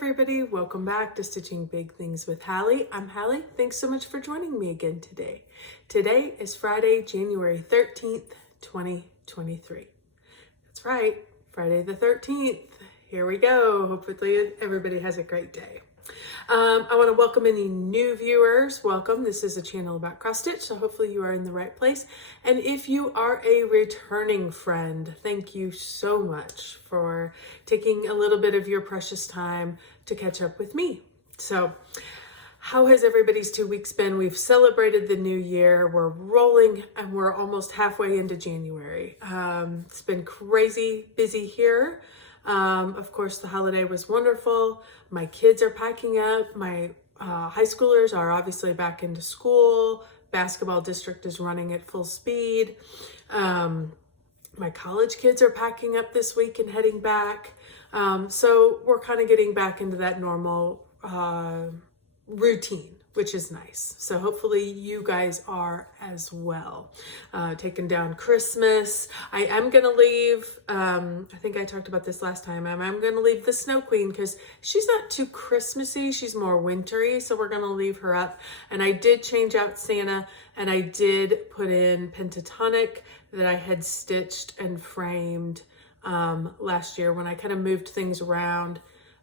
everybody, welcome back to Stitching Big Things with Hallie. I'm Hallie. Thanks so much for joining me again today. Today is Friday, January 13th, 2023. That's right, Friday the 13th. Here we go. Hopefully everybody has a great day. I want to welcome any new viewers. Welcome. This is a channel about cross stitch, so hopefully you are in the right place. And if you are a returning friend, thank you so much for taking a little bit of your precious time to catch up with me. So how has everybody's 2 weeks been? We've celebrated the new year. We're rolling and we're almost halfway into January. It's been crazy busy here. Of course, the holiday was wonderful. My kids are packing up. My high schoolers are obviously back into school. Basketball district is running at full speed. My college kids are packing up this week and heading back. So we're kind of getting back into that normal routine, which is nice. So hopefully you guys are as well. Taking down Christmas. I am going to leave, I think I talked about this last time, I'm going to leave the Snow Queen because she's not too Christmassy. She's more wintry. So we're going to leave her up. And I did change out Santa and I did put in Pentatonic that I had stitched and framed last year when I kind of moved things around.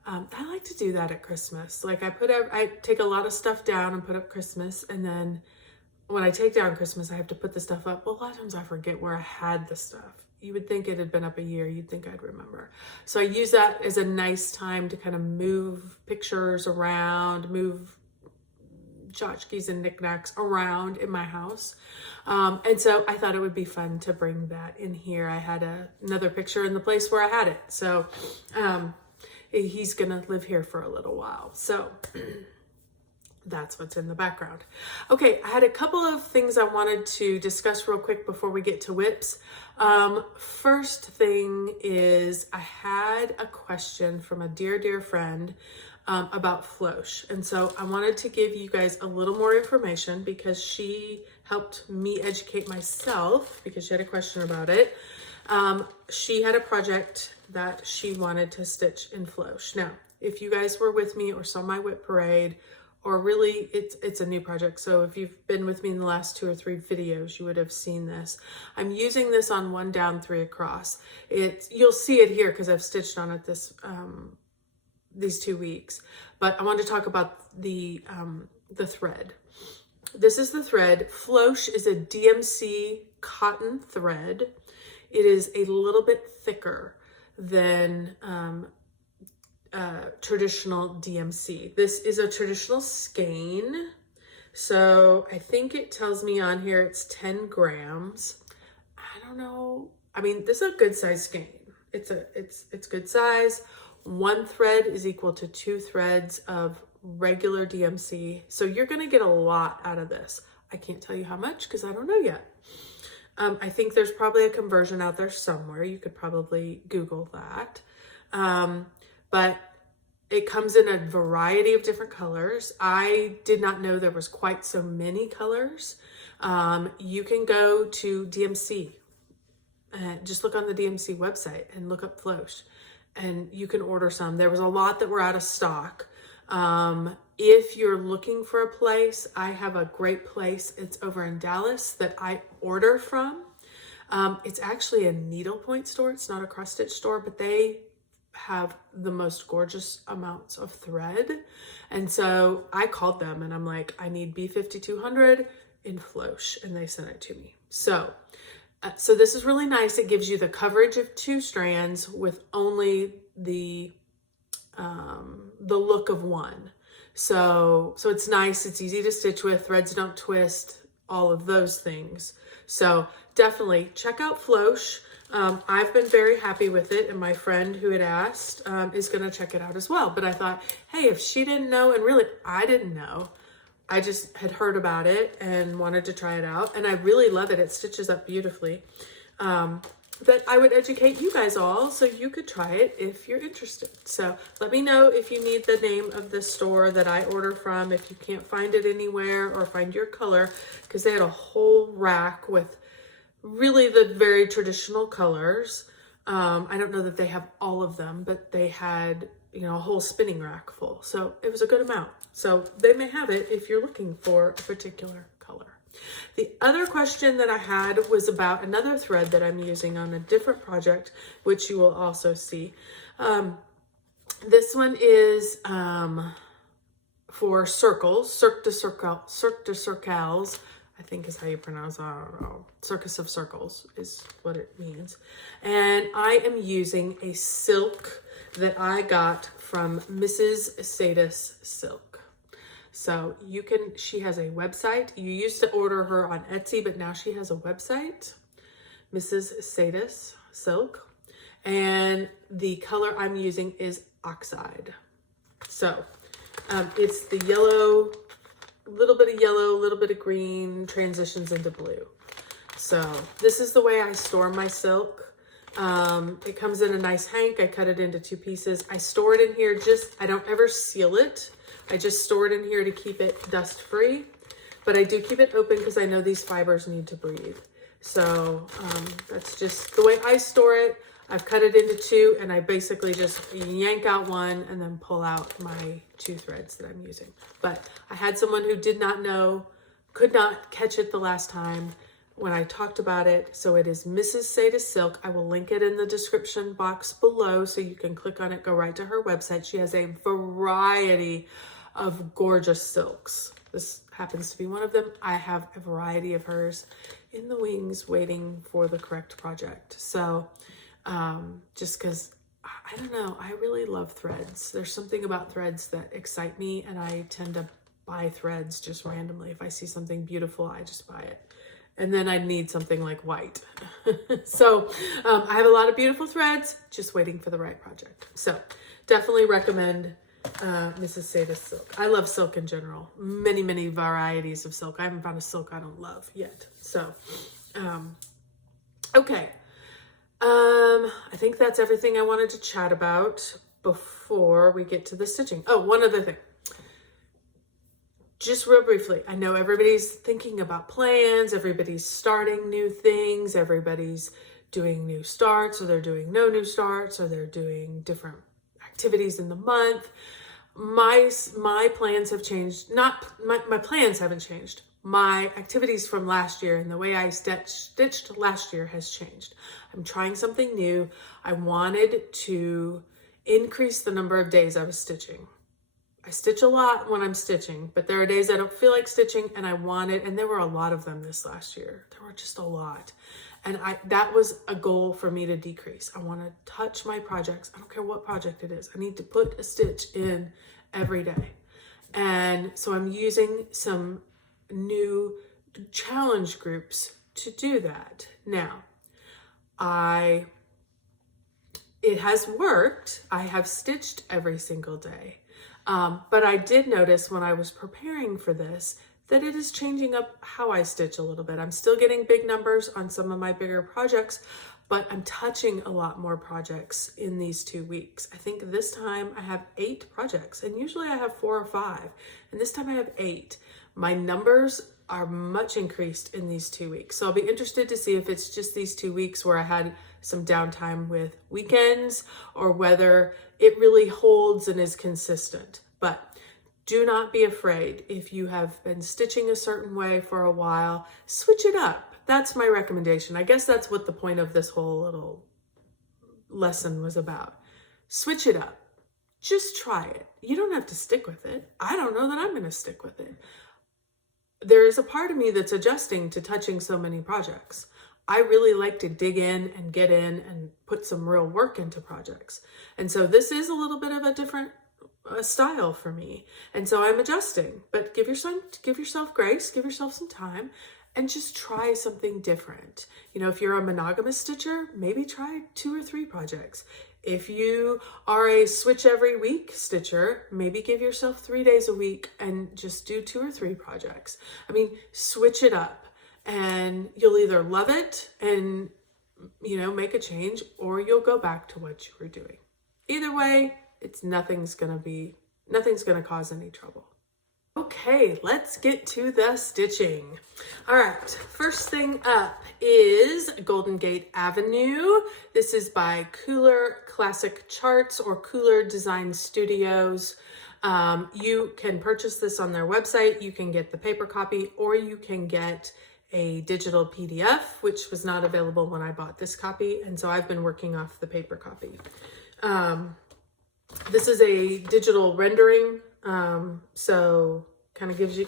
I like to do that at Christmas. Like I take a lot of stuff down and put up Christmas. And then when I take down Christmas, I have to put the stuff up. Well, a lot of times I forget where I had the stuff. You would think it had been up a year. You'd think I'd remember. So I use that as a nice time to kind of move pictures around, move tchotchkes and knickknacks around in my house. And so I thought it would be fun to bring that in here. I had another picture in the place where I had it. So, he's gonna live here for a little while. So that's what's in the background. Okay, I had a couple of things I wanted to discuss real quick before we get to WIPS. First thing is I had a question from a dear friend about Flosh. And so I wanted to give you guys a little more information because she helped me educate myself because she had a question about it. She had a project that she wanted to stitch in Flosh. Now, if you guys were with me or saw my WIP parade, or really it's a new project. So if you've been with me in the last 2 or 3 videos, you would have seen this. I'm using this on 1 down 3 across. You'll see it here because I've stitched on it these 2 weeks. But I wanted to talk about the thread. This is the thread. Flosh is a DMC cotton thread. It is a little bit thicker than traditional DMC. This is a traditional skein. So I think it tells me on here it's 10 grams. I don't know. I mean, this is a good size skein. It's good size. 1 thread is equal to 2 threads of regular DMC. So you're going to get a lot out of this. I can't tell you how much because I don't know yet. I think there's probably a conversion out there somewhere. You could probably Google that. But it comes in a variety of different colors. I did not know there was quite so many colors. You can go to DMC. Just look on the DMC website and look up Flosh. And you can order some. There was a lot that were out of stock. If you're looking for a place, I have a great place. It's over in Dallas that I order from. It's actually a needlepoint store. It's not a cross stitch store, but they have the most gorgeous amounts of thread. And so I called them and I'm like, I need B5200 in Flosh, and they sent it to me. So this is really nice. It gives you the coverage of 2 strands with only the look of 1. So it's nice. It's easy to stitch with. Threads don't twist, all of those things. So definitely check out Flosh. I've been very happy with it. And my friend who had asked is going to check it out as well. But I thought, hey, if she didn't know, and really I didn't know, I just had heard about it and wanted to try it out. And I really love it. It stitches up beautifully. That I would educate you guys all so you could try it if you're interested. So let me know if you need the name of the store that I order from, if you can't find it anywhere or find your color, because they had a whole rack with really the very traditional colors. I don't know that they have all of them, but they had a whole spinning rack full. So it was a good amount. So they may have it if you're looking for a particular color. The other question that I had was about another thread that I'm using on a different project, which you will also see. This one is for circles, Cirque du Circles, I think is how you pronounce it. I don't know. Circus of Circles is what it means. And I am using a silk that I got from Mrs. Sadis Silk. So she has a website. You used to order her on Etsy, but now she has a website, Mrs. Sadis Silk. And the color I'm using is Oxide. So it's the yellow, a little bit of yellow, a little bit of green, transitions into blue. So this is the way I store my silk. It comes in a nice hank. I cut it into 2 pieces. I store it in here I don't ever seal it. I just store it in here to keep it dust free, but I do keep it open because I know these fibers need to breathe. So that's just the way I store it. I've cut it into 2 and I basically just yank out one and then pull out my 2 threads that I'm using. But I had someone who did not know, could not catch it the last time when I talked about it. So it is Mrs. Sadis Silk. I will link it in the description box below so you can click on it, go right to her website. She has a variety of gorgeous silks. This happens to be one of them. I have a variety of hers in the wings waiting for the correct project. So just because, I don't know, I really love threads. There's something about threads that excite me, and I tend to buy threads just randomly. If I see something beautiful, I just buy it. And then I need something like white. So I have a lot of beautiful threads, just waiting for the right project. So definitely recommend Mrs. Sadis Silk. I love silk in general. Many, many varieties of silk. I haven't found a silk I don't love yet. So, okay. I think that's everything I wanted to chat about before we get to the stitching. Oh, one other thing. Just real briefly, I know everybody's thinking about plans, everybody's starting new things, everybody's doing new starts, or they're doing no new starts, or they're doing different activities in the month. My plans have changed. My plans haven't changed. My activities from last year and the way I stitched last year has changed. I'm trying something new. I wanted to increase the number of days I was stitching. I stitch a lot when I'm stitching, but there are days I don't feel like stitching, and and there were a lot of them this last year. There were just a lot. And that was a goal for me to decrease. I want to touch my projects. I don't care what project it is. I need to put a stitch in every day. And so I'm using some new challenge groups to do that. Now, it has worked. I have stitched every single day. But I did notice when I was preparing for this that it is changing up how I stitch a little bit. I'm still getting big numbers on some of my bigger projects, but I'm touching a lot more projects in these 2 weeks. I think this time I have 8 projects, and usually I have 4 or 5, and this time I have 8. My numbers are much increased in these 2 weeks. So I'll be interested to see if it's just these 2 weeks where I had some downtime with weekends, or whether it really holds and is consistent. But do not be afraid. If you have been stitching a certain way for a while, switch it up. That's my recommendation. I guess that's what the point of this whole little lesson was about. Switch it up. Just try it. You don't have to stick with it. I don't know that I'm going to stick with it. There is a part of me that's adjusting to touching so many projects. I really like to dig in and get in and put some real work into projects. And so this is a little bit of a different style for me. And so I'm adjusting, but give yourself grace, give yourself some time, and just try something different. You know, if you're a monogamous stitcher, maybe try 2 or 3 projects. If you are a switch every week stitcher, maybe give yourself 3 days a week and just do 2 or 3 projects. I mean, switch it up, and you'll either love it and, you know, make a change, or you'll go back to what you were doing. Either way, nothing's going to cause any trouble. Okay, let's get to the stitching. All right, first thing up is Golden Gate Avenue. This is by Cooler Classic Charts or Cooler Design Studios. You can purchase this on their website. You can get the paper copy, or you can get a digital PDF, which was not available when I bought this copy. And so I've been working off the paper copy. This is a digital rendering. So kind of gives you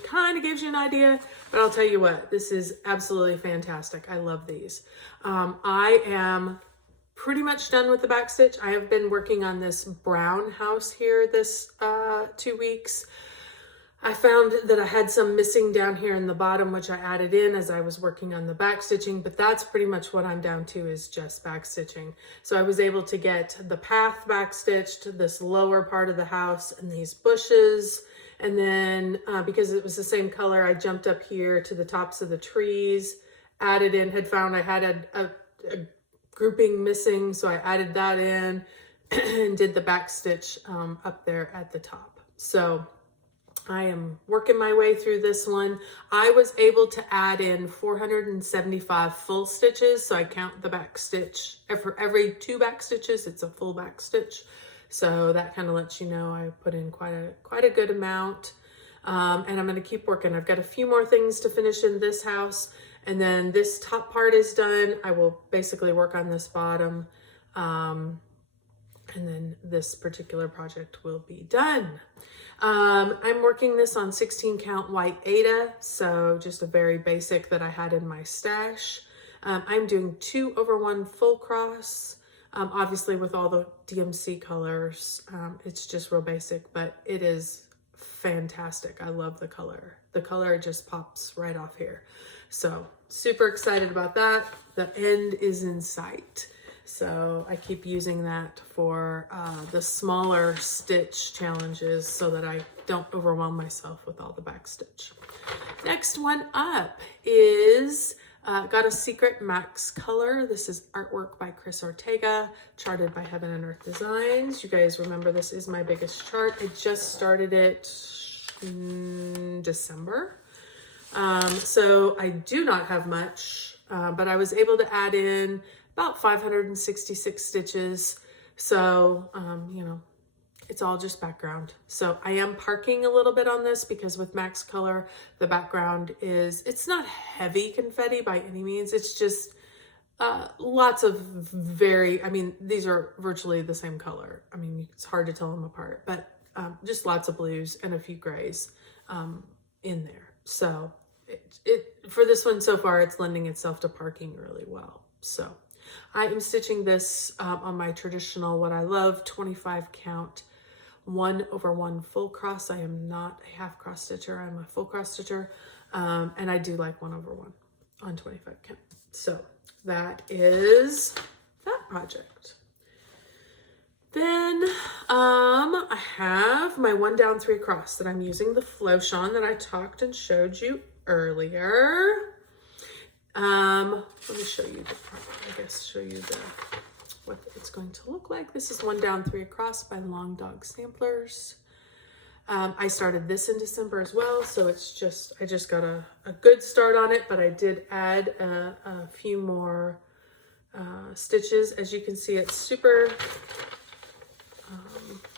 an idea, but I'll tell you what, this is absolutely fantastic. I love these. I am pretty much done with the back stitch. I have been working on this brown house here this 2 weeks. I found that I had some missing down here in the bottom, which I added in as I was working on the back stitching, but that's pretty much what I'm down to, is just back stitching. So I was able to get the path back stitched, this lower part of the house, and these bushes. And then because it was the same color, I jumped up here to the tops of the trees, added in, had found I had a grouping missing, so I added that in and did the back stitch up there at the top. So I am working my way through this one. I was able to add in 475 full stitches. So I count the back stitch. For every 2 back stitches, it's a full back stitch. So that kind of lets you know I put in quite a good amount. And I'm going to keep working. I've got a few more things to finish in this house. And then this top part is done. I will basically work on this bottom. And then this particular project will be done. I'm working this on 16 count white Aida, so just a very basic that I had in my stash. I'm doing 2/1 full cross, obviously with all the DMC colors. It's just real basic, but it is fantastic. I love the color. The color just pops right off here. So super excited about that. The end is in sight. So I keep using that for the smaller stitch challenges so that I don't overwhelm myself with all the back stitch. Next one up is got a secret Max color. This is artwork by Chris Ortega, charted by Heaven and Earth Designs. You guys remember this is my biggest chart. I just started it in December. So I do not have much, but I was able to add in about 566 stitches. So, you know, it's all just background. So I am parking a little bit on this because with Max Color, the background it's not heavy confetti by any means. It's just lots of these are virtually the same color. I mean, it's hard to tell them apart, but just lots of blues and a few grays in there. So for this one so far, it's lending itself to parking really well. So I am stitching this on my traditional, what I love, 25 count 1/1 full cross. I am not a half cross stitcher. I'm a full cross stitcher. And I do like 1/1 on 25 count. So that is that project. Then I have my 1 down 3 across that I'm using the Flosh on that I talked and showed you earlier. Let me show you what it's going to look like. This is 1 down 3 across by Long Dog Samplers. I started this in December as well, so I just got a good start on it, but I did add a few more stitches. As you can see, it's super,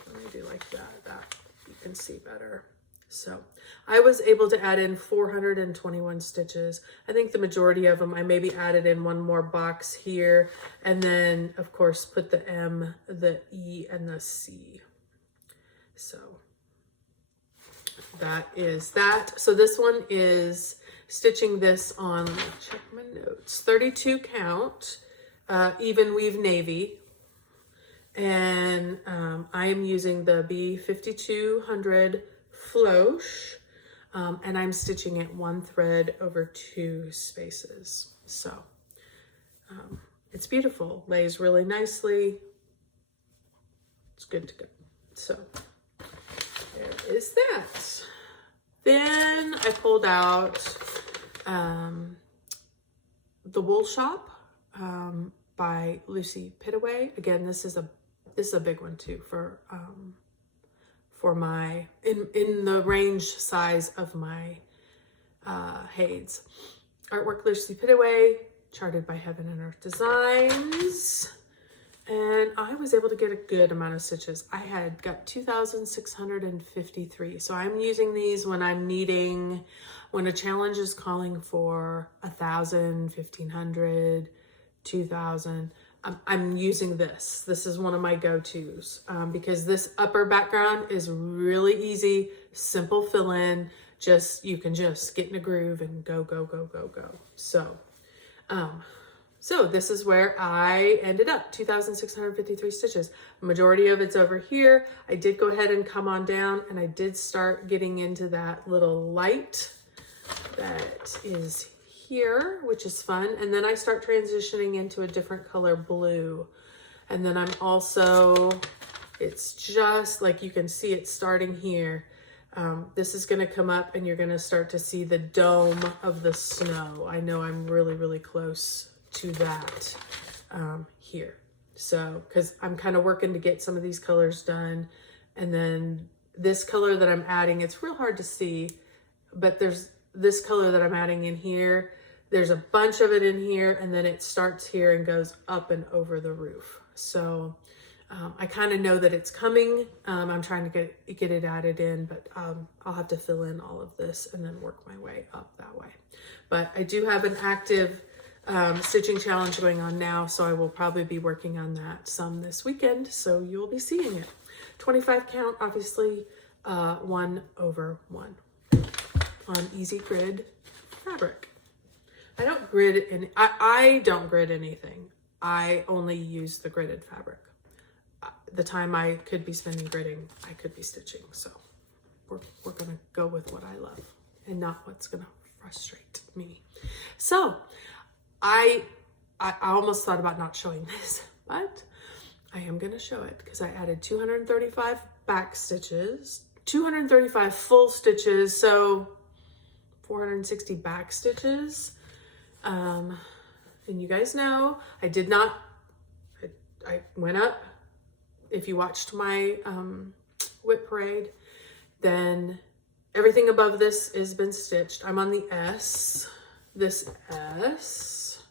let me do like that you can see better. So I was able to add in 421 stitches. I think the majority of them, I maybe added in one more box here, and then of course put the M, the E, and the C. So that is that. So this one is stitching this on, let me check my notes, 32 count, even weave navy. And I am using the B5200 Flosh, and I'm stitching it 1 thread over 2 spaces. So it's beautiful, lays really nicely. It's good to go. So there is that. Then I pulled out The Wool Shop by Lucy Pittaway. Again, this is a big one too for my, in the range size of my Hades. Artwork loosely put away, charted by Heaven and Earth Designs. And I was able to get a good amount of stitches. I had got 2,653. So I'm using these when I'm needing, when a challenge is calling for 1,000, 1,500, 2,000. I'm using this. This is one of my go-tos because this upper background is really easy, simple fill in. Just, you can just get in a groove and go, go, go, go, go. So, so this is where I ended up, 2,653 stitches. Majority of it's over here. I did go ahead and come on down and I did start getting into that little light that is here, which is fun. And then I start transitioning into a different color blue. And then I'm also, it's just like you can see it starting here. This is going to come up and you're going to start to see the dome of the snow. I know I'm really, really close to that here. So, because I'm kind of working to get some of these colors done. And then this color that I'm adding, it's real hard to see, but there's this color that I'm adding in here. There's a bunch of it in here, and then it starts here and goes up and over the roof. So I kind of know that it's coming. I'm trying to get it added in, but I'll have to fill in all of this and then work my way up that way. But I do have an active stitching challenge going on now, so I will probably be working on that some this weekend, so you'll be seeing it. 25 count, obviously, 1/1 on easy grid fabric. I don't grid I don't grid anything. I only use the gridded fabric. The time I could be spending gridding, I could be stitching. So we're gonna go with what I love and not what's gonna frustrate me. So I almost thought about not showing this, but I am gonna show it because I added 235 back stitches, 235 full stitches, so 460 back stitches. And you guys know, I went up. If you watched my WIP parade, then everything above this has been stitched. I'm on the S, this S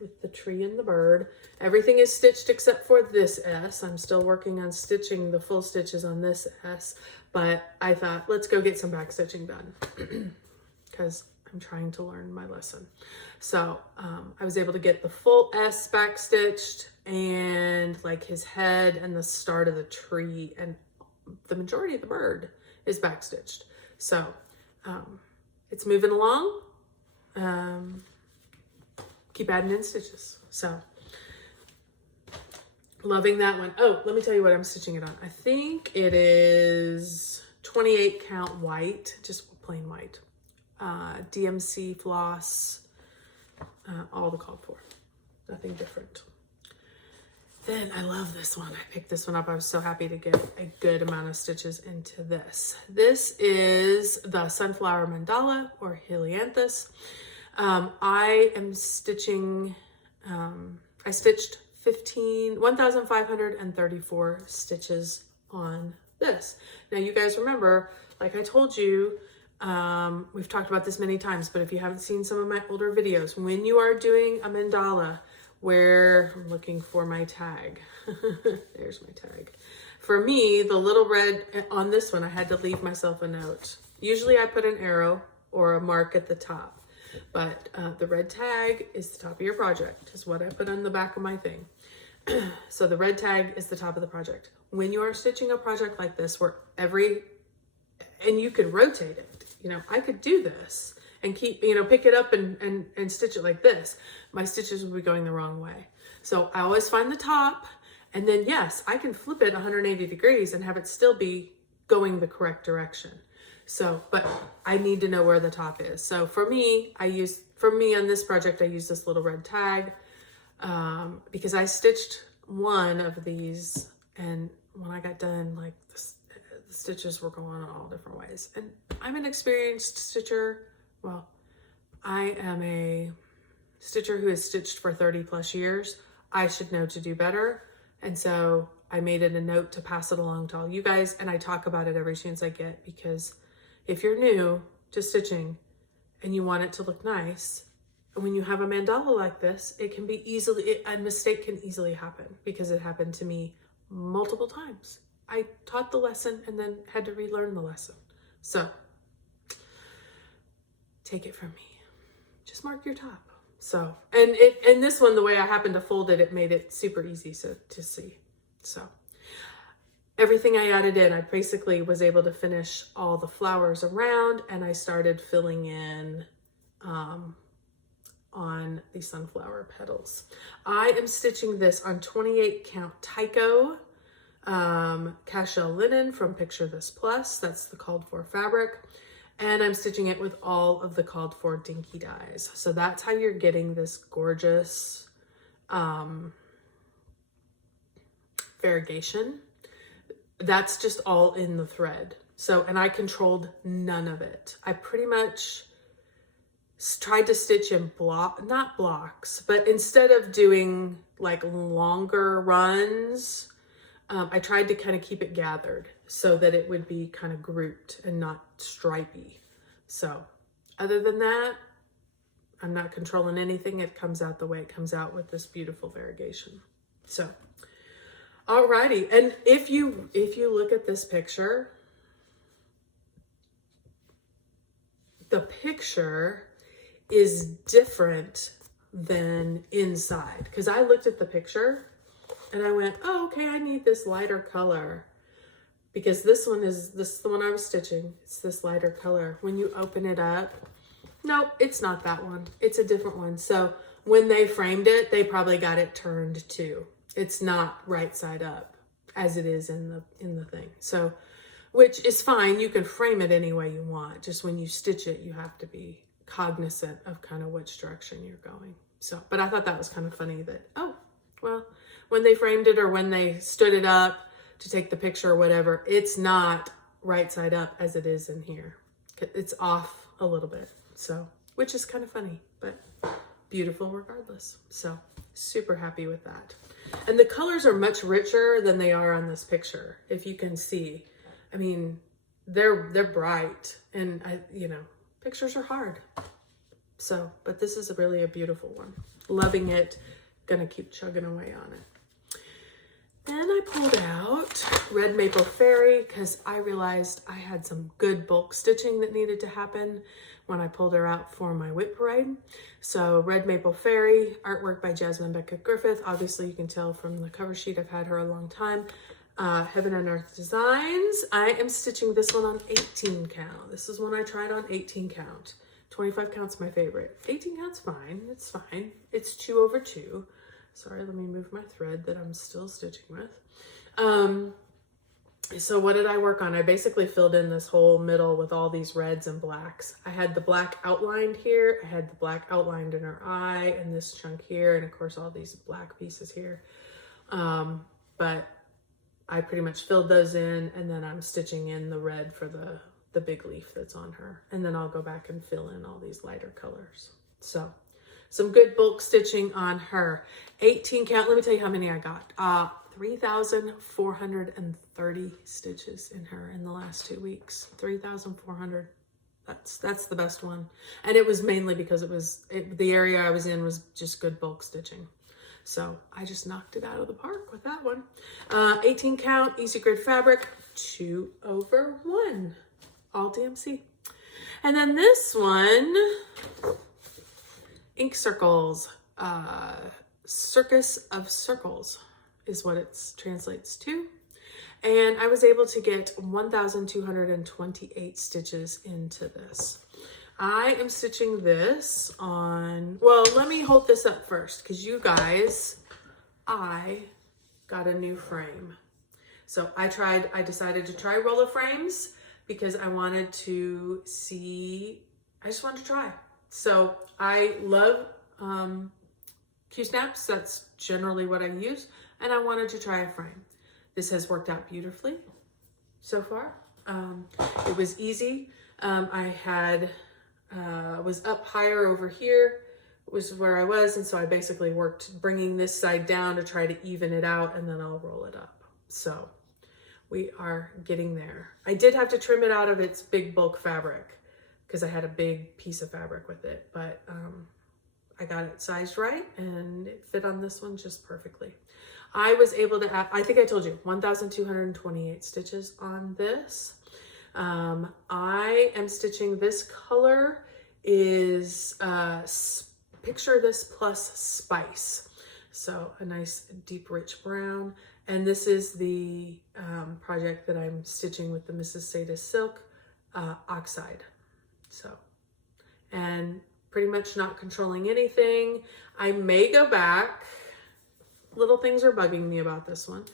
with the tree and the bird. Everything is stitched except for this S. I'm still working on stitching the full stitches on this S, but I thought, let's go get some back stitching done because I'm trying to learn my lesson. So I was able to get the full S back stitched and like his head and the start of the tree, and the majority of the bird is back stitched. So it's moving along. Keep adding in stitches. So loving that one. Oh, let me tell you what I'm stitching it on. I think it is 28 count white, just plain white. DMC floss, all the called for, nothing different. Then I love this one. I picked this one up. I was so happy to get a good amount of stitches into this. This is the Sunflower Mandala or Helianthus. I am stitching, I stitched 1,534 stitches on this. Now you guys remember, like I told you, we've talked about this many times, but if you haven't seen some of my older videos, when you are doing a mandala, where I'm looking for my tag, there's my tag. For me, the little red on this one, I had to leave myself a note. Usually I put an arrow or a mark at the top, but the red tag is the top of your project, is what I put on the back of my thing. So the red tag is the top of the project. When you are stitching a project like this, where and you could rotate it, you know, I could do this and keep, you know, pick it up and stitch it like this. My stitches would be going the wrong way. So I always find the top, and then yes, I can flip it 180 degrees and have it still be going the correct direction. So, but I need to know where the top is. So for me on this project, I use this little red tag because I stitched one of these, and when I got done, like the stitches were going all different ways. And I'm an experienced stitcher. Well, I am a stitcher who has stitched for 30 plus years. I should know to do better. And so I made it a note to pass it along to all you guys, and I talk about it every chance I get, because if you're new to stitching and you want it to look nice, and when you have a mandala like this, it can be a mistake can easily happen, because it happened to me multiple times. I taught the lesson and then had to relearn the lesson. So take it from me. Just mark your top. So, and this one, the way I happened to fold it, it made it super easy to see. So everything I added in, I basically was able to finish all the flowers around, and I started filling in on the sunflower petals. I am stitching this on 28 count Tyco cashel linen from Picture This Plus. That's the called for fabric. And I'm stitching it with all of the called for dinky dyes. So that's how you're getting this gorgeous variegation. That's just all in the thread. So, and I controlled none of it. I pretty much tried to stitch in not blocks, but instead of doing like longer runs, I tried to kind of keep it gathered so that it would be kind of grouped and not stripy. So other than that, I'm not controlling anything. It comes out the way it comes out with this beautiful variegation. So, alrighty. And if you look at this picture, the picture is different than inside, because I looked at the picture and I went, oh, okay, I need this lighter color, because this is the one I was stitching. It's this lighter color. When you open it up, nope, it's not that one. It's a different one. So when they framed it, they probably got it turned too. It's not right side up as it is in the thing. So, which is fine. You can frame it any way you want. Just when you stitch it, you have to be cognizant of kind of which direction you're going. So, but I thought that was kind of funny that, oh, well, when they framed it or when they stood it up to take the picture or whatever, it's not right side up as it is in here. It's off a little bit. So, which is kind of funny, but beautiful regardless. So super happy with that. And the colors are much richer than they are on this picture. If you can see, I mean, they're bright, and pictures are hard. So, but this is really a beautiful one. Loving it. Gonna keep chugging away on it. Then I pulled out Red Maple Fairy, because I realized I had some good bulk stitching that needed to happen when I pulled her out for my WIP parade. So Red Maple Fairy, artwork by Jasmine Becca Griffith. Obviously you can tell from the cover sheet I've had her a long time. Heaven and Earth Designs. I am stitching this one on 18 count. This is one I tried on 18 count. 25 count's my favorite. 18 count's fine. It's fine. It's 2/2. Sorry, let me move my thread that I'm still stitching with. So what did I work on? I basically filled in this whole middle with all these reds and blacks. I had the black outlined here. I had the black outlined in her eye and this chunk here. And of course, all these black pieces here. But I pretty much filled those in, and then I'm stitching in the red for the big leaf that's on her. And then I'll go back and fill in all these lighter colors. So some good bulk stitching on her. 18 count, let me tell you how many I got. 3,430 stitches in her in the last 2 weeks. 3,400. That's the best one. And it was mainly because the area I was in was just good bulk stitching. So I just knocked it out of the park with that one. 18 count, easy grid fabric, 2/1, all DMC. And then this one, Ink Circles, Circus of Circles is what it translates to. And I was able to get 1,228 stitches into this. I am stitching this on, well, let me hold this up first, because you guys, I got a new frame. So I decided to try roller frames because I wanted to see, I just wanted to try. So I love Q-snaps. That's generally what I use. And I wanted to try a frame. This has worked out beautifully so far. It was easy. I was up higher over here, was where I was. And so I basically worked bringing this side down to try to even it out, and then I'll roll it up. So we are getting there. I did have to trim it out of its big bulk fabric because I had a big piece of fabric with it, but I got it sized right and it fit on this one just perfectly. I was able to add, I think I told you, 1,228 stitches on this. I am stitching this color is Picture This plus Spice. So a nice deep rich brown. And this is the project that I'm stitching with the Mrs. Sadis Silk Oxide. So, and pretty much not controlling anything. I may go back. Little things are bugging me about this one.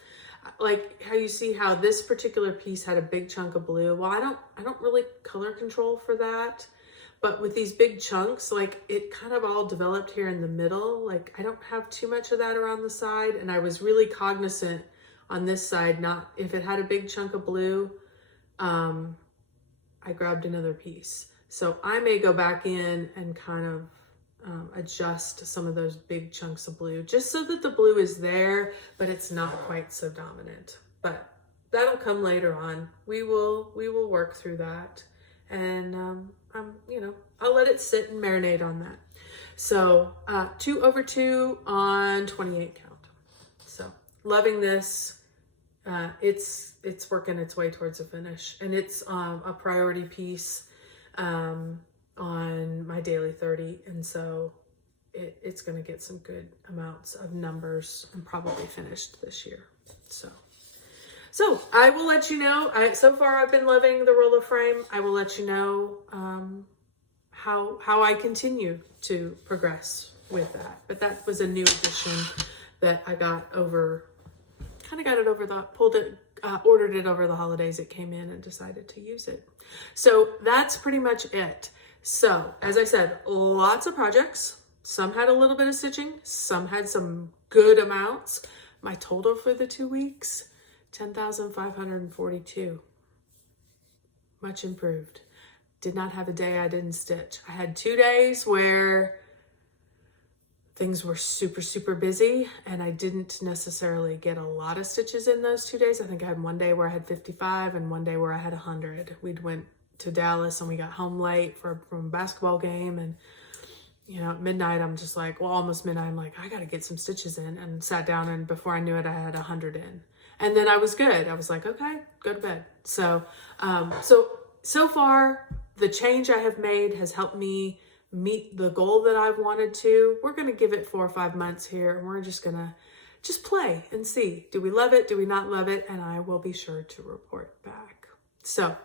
Like how you see how this particular piece had a big chunk of blue. Well, I don't really color control for that. But with these big chunks, like it kind of all developed here in the middle. Like I don't have too much of that around the side. And I was really cognizant on this side, not if it had a big chunk of blue, I grabbed another piece. So I may go back in and kind of adjust some of those big chunks of blue just so that the blue is there, but it's not quite so dominant. But that'll come later on. We will work through that. And I'll let it sit and marinate on that. So 2/2 on 28 count. So loving this. It's working its way towards a finish, and it's a priority piece on my daily 30, and so it's going to get some good amounts of numbers and probably finished this year. So I will let you know. So far I've been loving the roller frame. I will let you know how I continue to progress with that. But that was a new addition that I got over, ordered it over the holidays. It came in and decided to use it. So that's pretty much it. So as I said, lots of projects. Some had a little bit of stitching. Some had some good amounts. My total for the 2 weeks, 10,542. Much improved. Did not have a day I didn't stitch. I had 2 days where things were super, super busy and I didn't necessarily get a lot of stitches in those 2 days. I think I had one day where I had 55 and one day where I had 100. We'd went to Dallas and we got home late from a basketball game, and at midnight I'm just like, almost midnight, I'm like, I gotta get some stitches in, and sat down, and before I knew it I had 100 in, and then I was good. I was like, okay, go to bed. So so far the change I have made has helped me meet the goal that I've wanted to. We're going to give it 4 or 5 months here, and we're just going to play and see. Do we love it? Do we not love it? And I will be sure to report back. So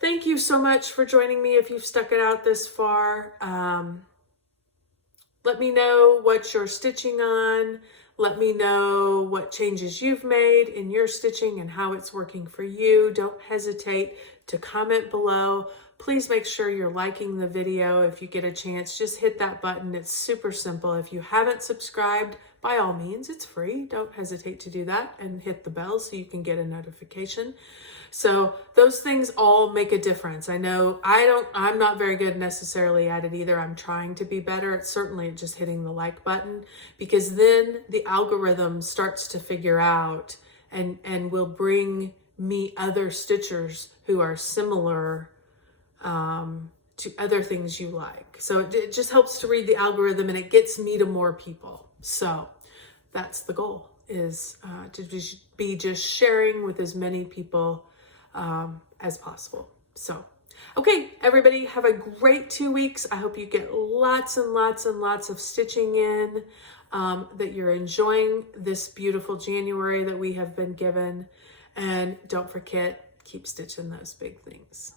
thank you so much for joining me. If you've stuck it out this far, let me know what you're stitching on. Let me know what changes you've made in your stitching and how it's working for you. Don't hesitate to comment below. Please make sure you're liking the video. If you get a chance, just hit that button. It's super simple. If you haven't subscribed, by all means, it's free. Don't hesitate to do that, and hit the bell so you can get a notification. So those things all make a difference. I know I'm not very good necessarily at it either. I'm trying to be better. It's certainly just hitting the like button, because then the algorithm starts to figure out and will bring me other stitchers who are similar to other things you like. So it just helps to read the algorithm, and it gets me to more people. So that's the goal, is to be just sharing with as many people as possible. So, okay, everybody, have a great 2 weeks. I hope you get lots and lots and lots of stitching in, that you're enjoying this beautiful January that we have been given. And don't forget, keep stitching those big things.